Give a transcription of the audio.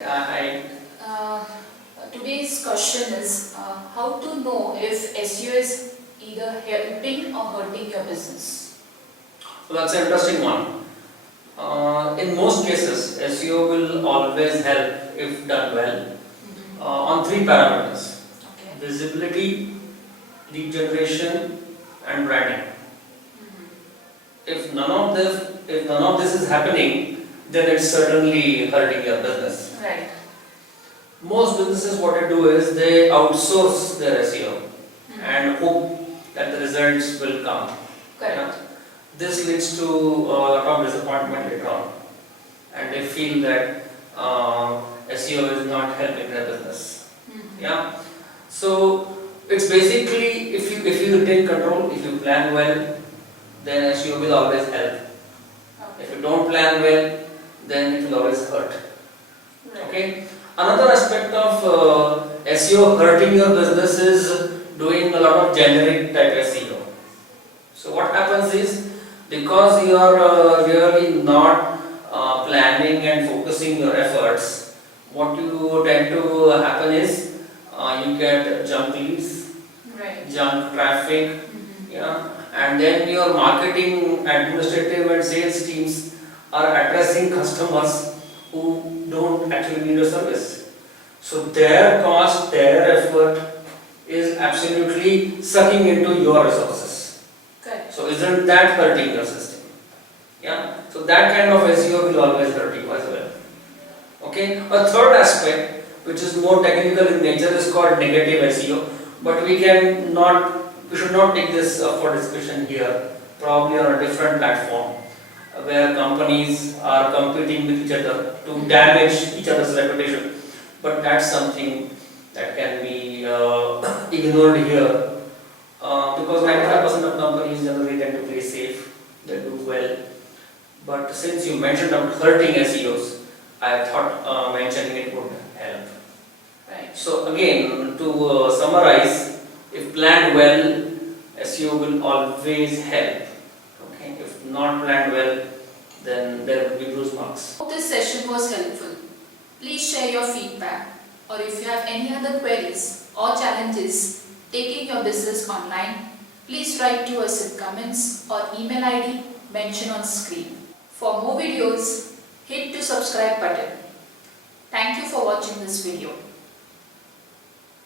I Uh, Today's question is how to know if SEO is either helping or hurting your business. So that's an interesting one. In most cases, SEO will always help if done well on three parameters: Okay. visibility, lead generation, and branding. If none of this is happening, then it's certainly hurting your business. Right. Most businesses, what they do is they outsource their SEO and hope that the results will come. Correct. This leads to a lot of disappointment later on, and they feel that SEO is not helping their business. Yeah. So it's basically, if you take control, if you plan well, then SEO will always help. If you don't plan well, then it will always hurt. Okay. Another aspect of SEO hurting your business is doing a lot of generic type SEO. So what happens is, because you are really not planning and focusing your efforts, what you tend to happen is you get junk leads, Right. junk traffic, and then your marketing, administrative and sales teams are addressing customers who don't actually need a service. So their cost, their effort is absolutely sucking into your resources. Correct. So isn't that hurting your system? Yeah. So that kind of SEO will always hurt you as well. Okay. A third aspect, which is more technical in nature, is called negative SEO. But we should not take this for discussion here. Probably on a different platform, where companies are competing with each other to damage each other's reputation. But that's something that can be ignored here, because 95% of companies generally tend to play safe, they do well. But since you mentioned about hurting SEOs, I thought mentioning it would help. Right. So again, to summarize, if planned well, SEO will always help. Okay, if not planned well, then there will be bruise marks. Hope this session was helpful. Please share your feedback, or if you have any other queries or challenges taking your business online, please write to us in comments or email ID mentioned on screen. For more videos, hit the subscribe button. Thank you for watching this video.